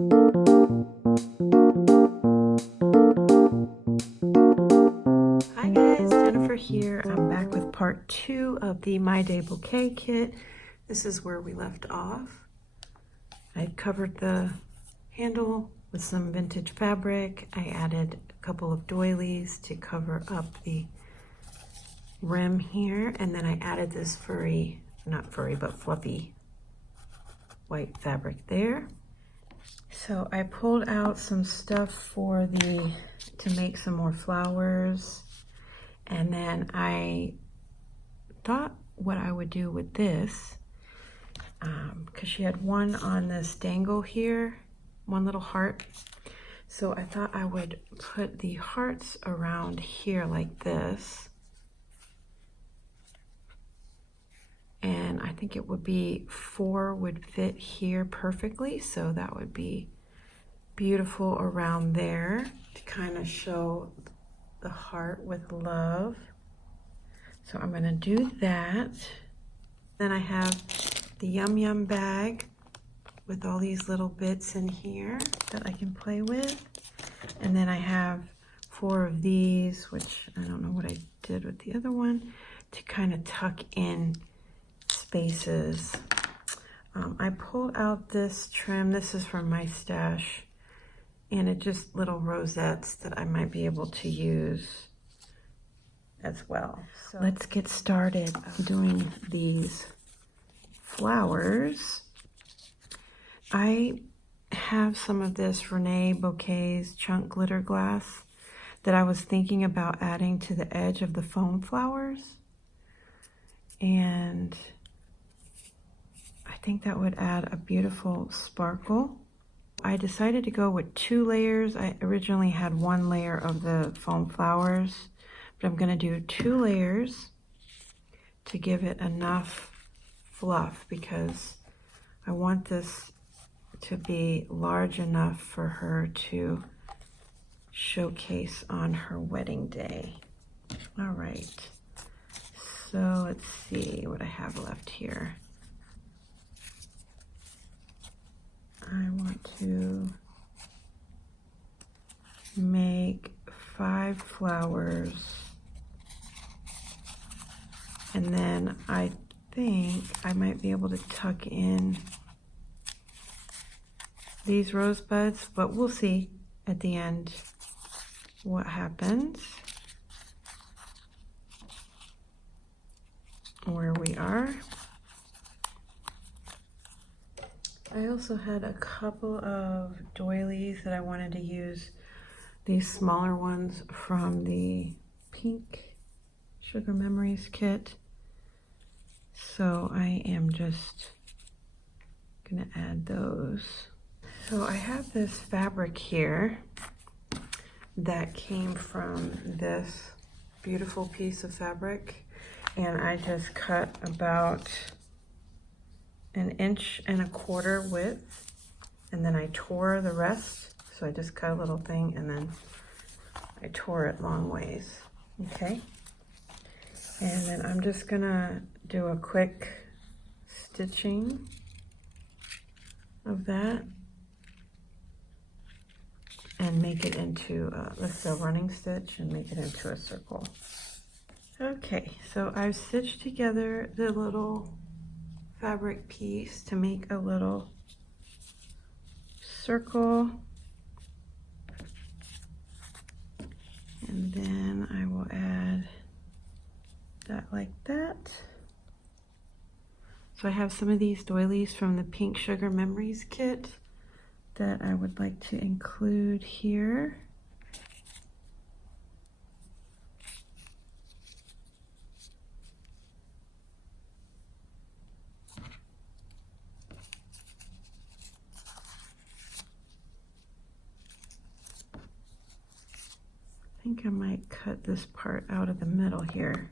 Hi guys, Jenifer here. I'm back with part 2 of the My Day Bouquet Kit. This is where we left off. I covered the handle with some vintage fabric. I added a couple of doilies to cover up the rim here, and then I added this furry, not furry, but fluffy white fabric there. So I pulled out some stuff to make some more flowers, and then I thought what I would do with this, because she had one on this dangle here, one little heart. So I thought I would put the hearts around here like this. And I think it would be 4 would fit here perfectly. So that would be beautiful around there to kind of show the heart with love. So I'm gonna do that. Then I have the Yum Yum bag with all these little bits in here that I can play with. And then I have 4 of these, which I don't know what I did with the other one, to kind of tuck in spaces. I pulled out this trim. This is from my stash, and it's just little rosettes that I might be able to use as well. So let's get started doing these flowers. I have some of this Renee Bouquet's chunk glitter glass that I was thinking about adding to the edge of the foam flowers, and I think that would add a beautiful sparkle. I decided to go with 2 layers. I originally had 1 layer of the foam flowers, but I'm going to do 2 layers to give it enough fluff, because I want this to be large enough for her to showcase on her wedding day. All right, so let's see what I have left here. I want to make 5 flowers, and then I think I might be able to tuck in these rosebuds, but we'll see at the end what happens, where we are. I also had a couple of doilies that I wanted to use, these smaller ones from the Pink Sugar Memories kit. So I am just gonna add those. So I have this fabric here that came from this beautiful piece of fabric, and I just cut about 1.25 inches width, and then I tore the rest. So I just cut a little thing and then I tore it long ways. Okay, and then I'm just gonna do a quick stitching of that and make it into let's do a running stitch and make it into a circle. Okay, so I've stitched together the little fabric piece to make a little circle, and then I will add that like that. So I have some of these doilies from the Pink Sugar Memories kit that I would like to include here. I think I might cut this part out of the middle here.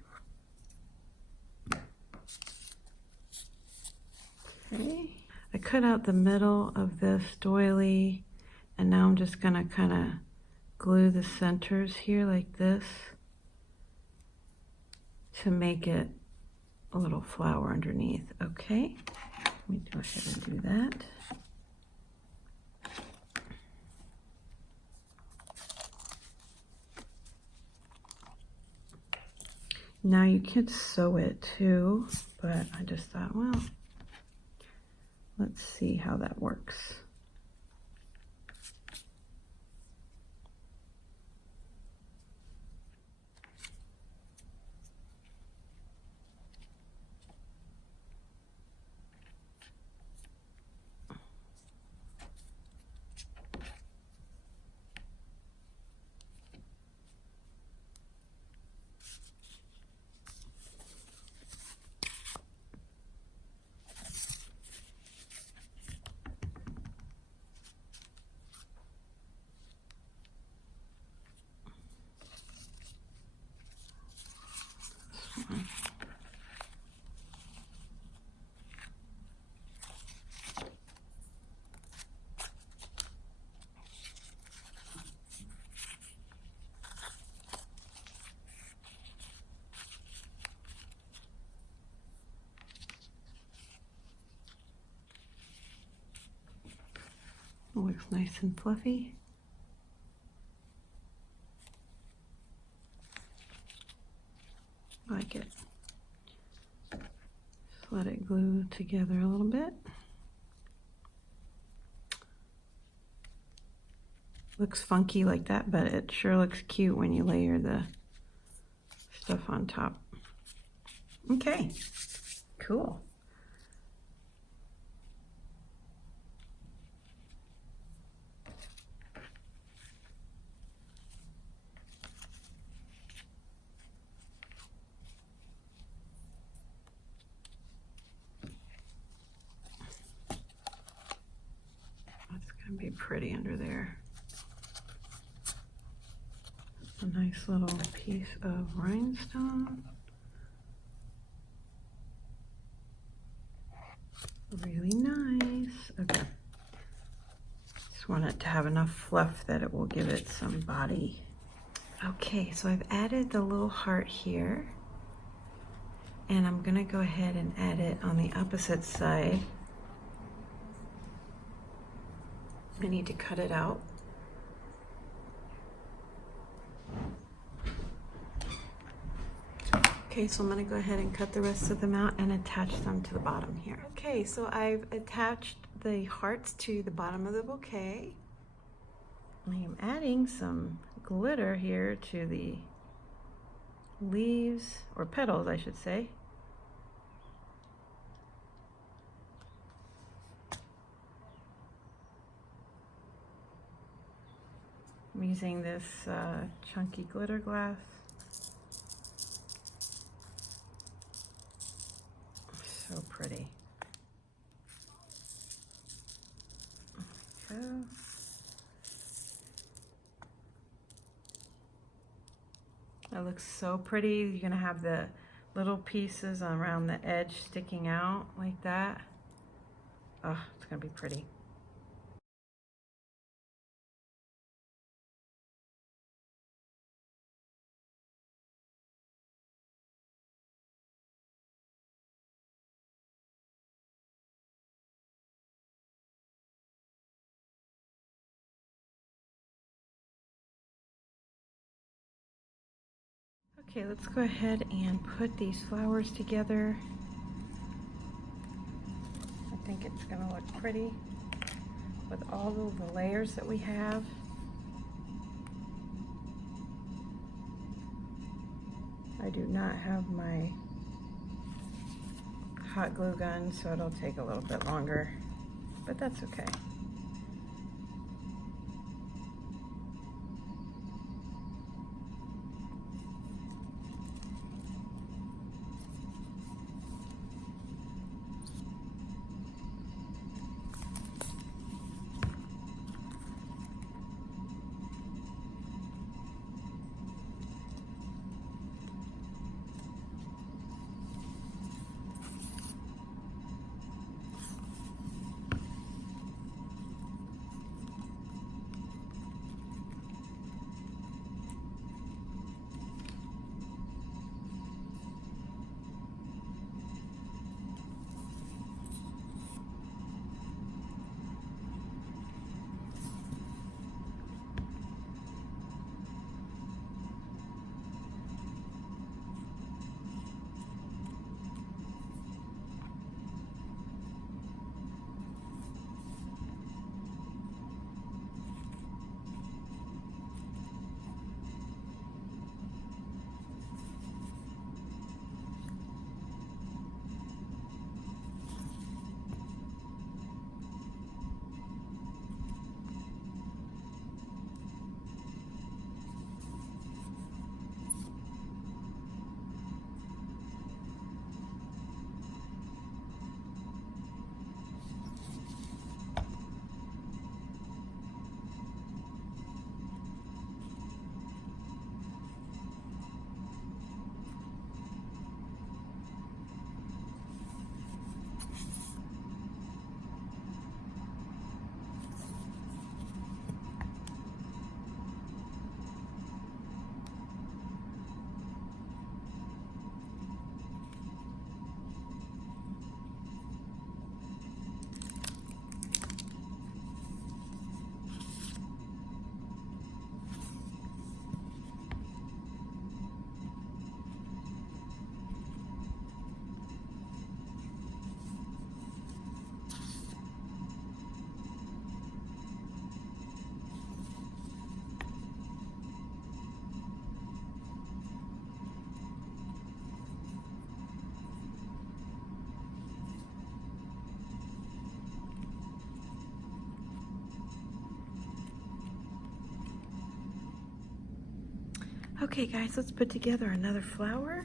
Okay, I cut out the middle of this doily, and now I'm just gonna kind of glue the centers here like this to make it a little flower underneath. Okay, let me go ahead and do that. Now you could sew it too, but I just thought, well, let's see how that works. It looks nice and fluffy. I like it. Just let it glue together a little bit. Looks funky like that, but it sure looks cute when you layer the stuff on top. Okay, cool. That's gonna be pretty under there. A nice little piece of rhinestone. Really nice. Okay. Just want it to have enough fluff that it will give it some body. Okay, so I've added the little heart here. And I'm gonna go ahead and add it on the opposite side. I need to cut it out. Okay, so I'm gonna go ahead and cut the rest of them out and attach them to the bottom here. Okay, so I've attached the hearts to the bottom of the bouquet. I am adding some glitter here to the leaves, or petals I should say. I'm using this chunky glitter glass. So pretty. There we go. That looks so pretty. You're gonna have the little pieces around the edge sticking out like that. Oh, it's gonna be pretty. Okay, let's go ahead and put these flowers together. I think it's gonna look pretty with all of the layers that we have. I do not have my hot glue gun, so it'll take a little bit longer, but that's okay. Okay guys, let's put together another flower.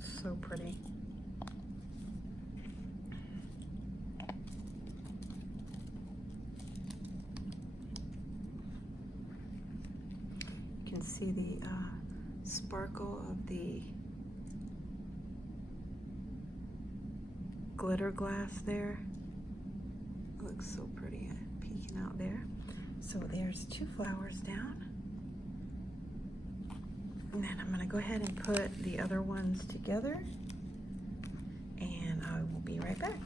So pretty. You can see the sparkle of the glitter glass there. Looks so pretty peeking out there. So there's 2 flowers down. And then I'm going to go ahead and put the other ones together, and I will be right back.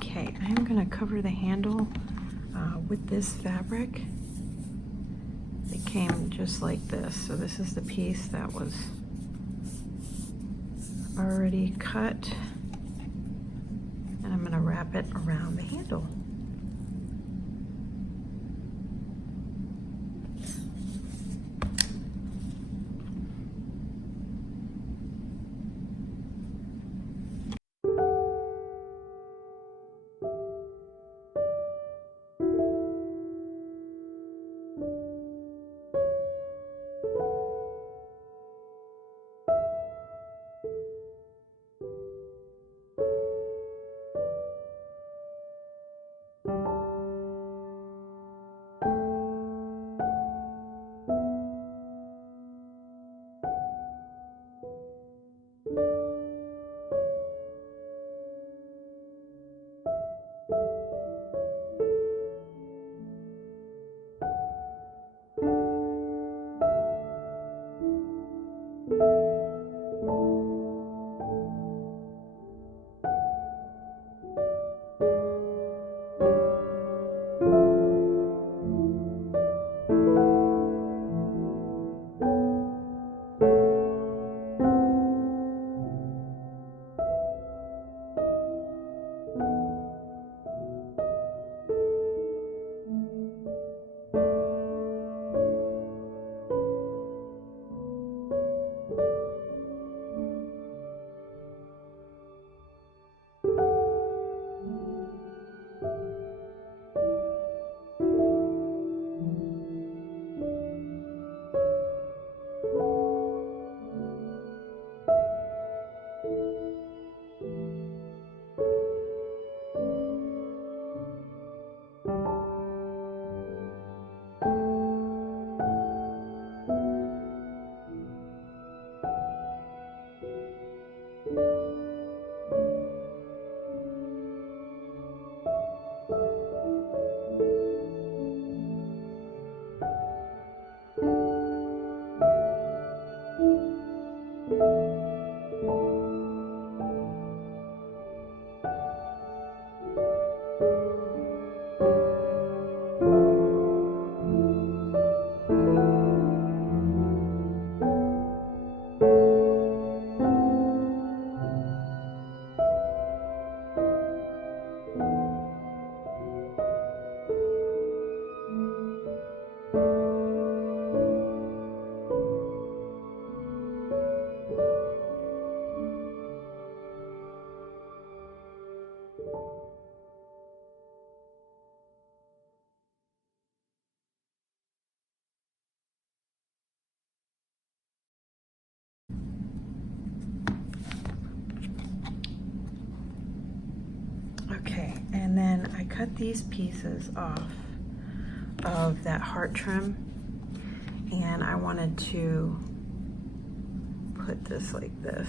Okay, I'm going to cover the handle with this fabric. It came just like this. So this is the piece that was already cut. And I'm going to wrap it around the handle. Okay, and then I cut these pieces off of that heart trim, and I wanted to put this like this.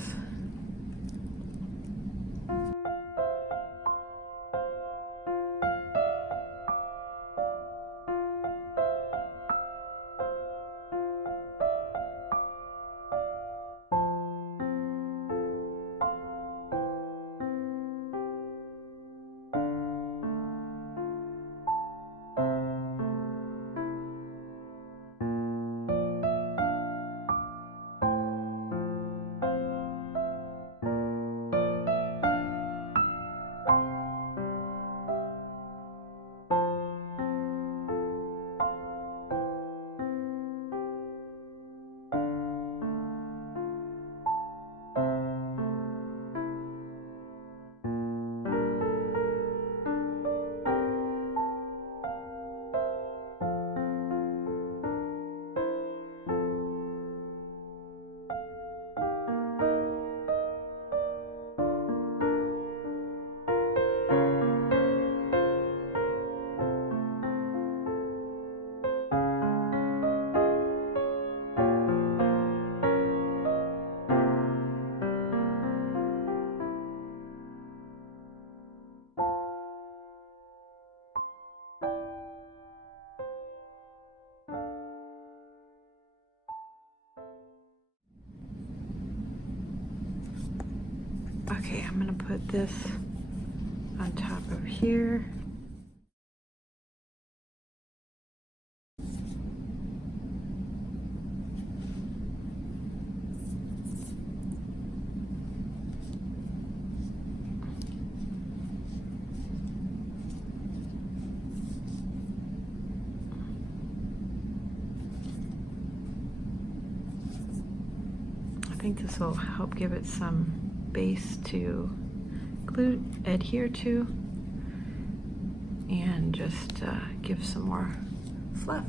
Okay, I'm gonna put this on top of here. I think this will help give it some base to adhere to, and just give some more fluff.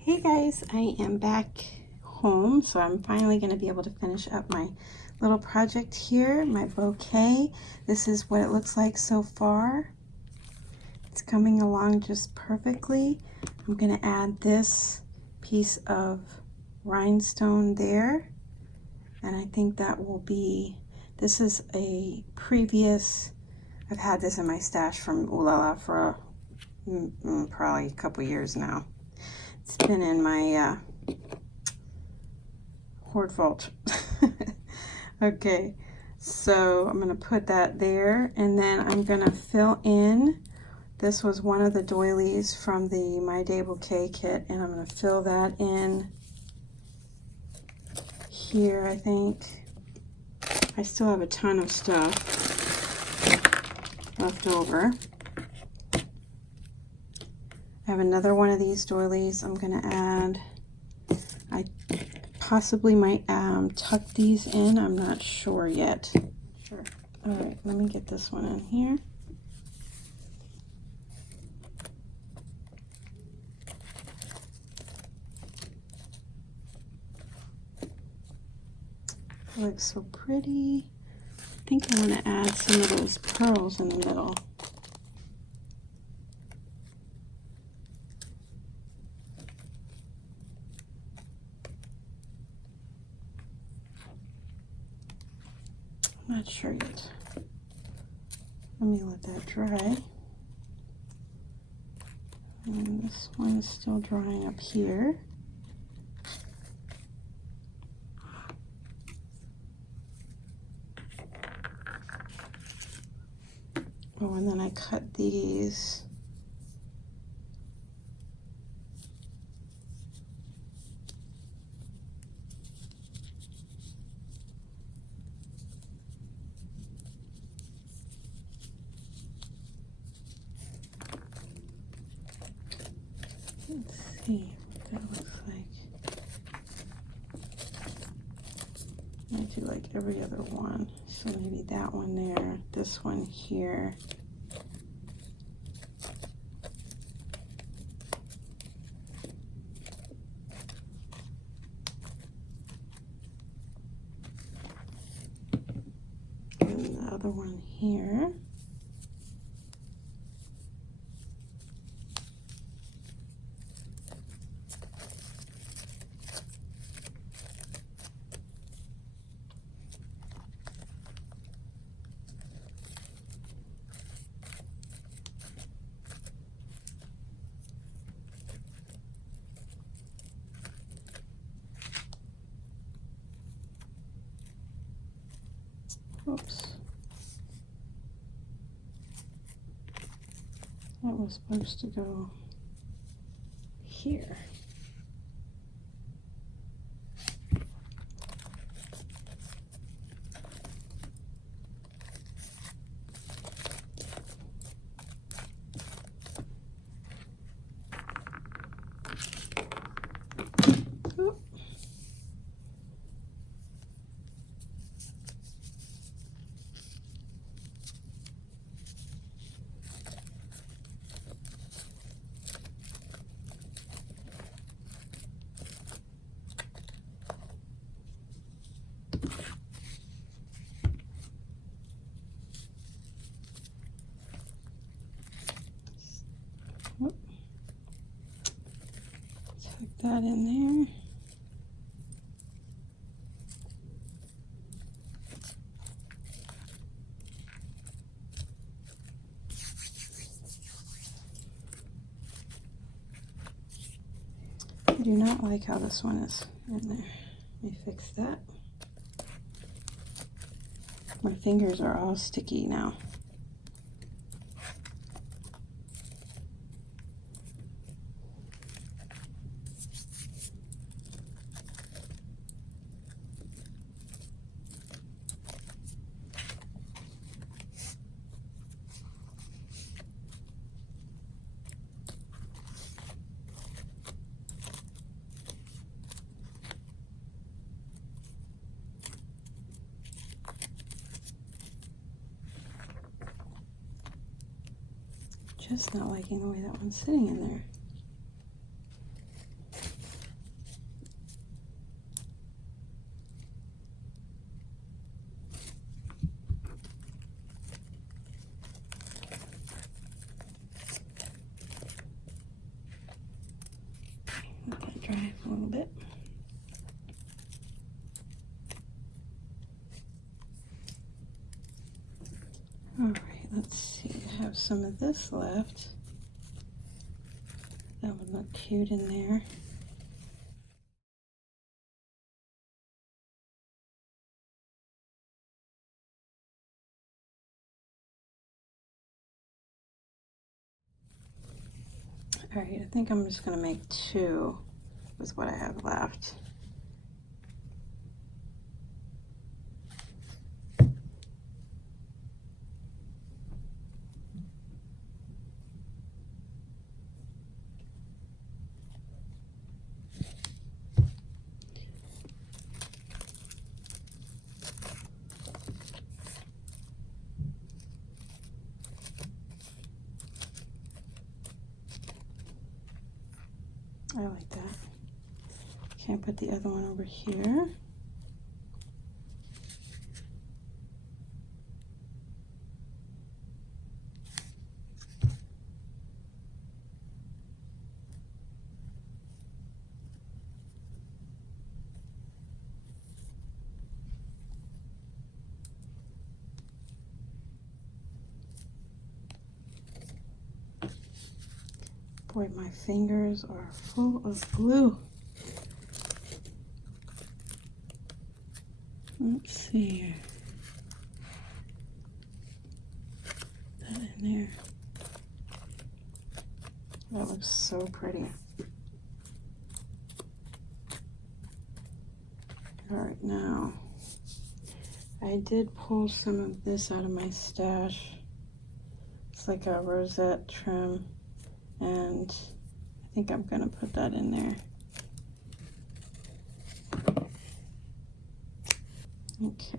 Hey guys, I am back home, so I'm finally going to be able to finish up my little project here, my bouquet. This is what it looks like so far. It's coming along just perfectly. I'm going to add this piece of rhinestone there, and I think that will be, this is a previous, I've had this in my stash from OohLaLa for probably a couple years now. It's been in my hoard vault. Okay, so I'm going to put that there, and then I'm going to fill in. This was one of the doilies from the My Day Bouquet Kit, and I'm going to fill that in here, I think. I still have a ton of stuff left over. I have another one of these doilies I'm going to add. I possibly might tuck these in. I'm not sure yet. Sure. All right, let me get this one in here. It looks so pretty. I think I want to add some of those pearls in the middle. Not sure yet. Let me let that dry. And this one's still drying up here. Oh, and then I cut these. Let's see what that looks like. I do like every other one. So maybe that one there, this one here. And the other one here. Oops. That was supposed to go here. Tuck that in there. I do not like how this one is in there. Let me fix that. My fingers are all sticky now. Just not liking the way that one's sitting in there. Let that dry a little bit. All right, let's see. I have some of this left. That would look cute in there. All right, I think I'm just gonna make two with what I have left. I like that. Can't put the other one over here. Boy, my fingers are full of glue. Let's see here. Put that in there. That looks so pretty. All right, now I did pull some of this out of my stash. It's like a rosette trim, and I think I'm gonna put that in there. Okay.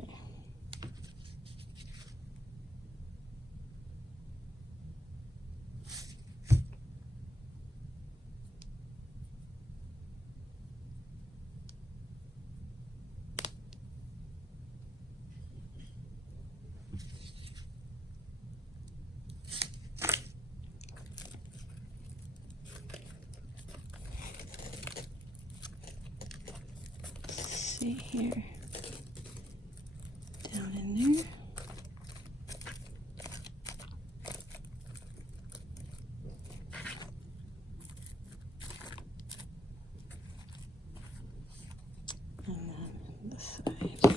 Let's see here. Down in there. And then this side.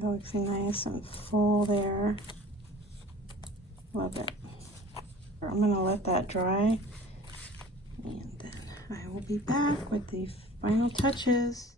That looks nice and full there. Love it. I'm going to let that dry, and then I will be back with the final touches.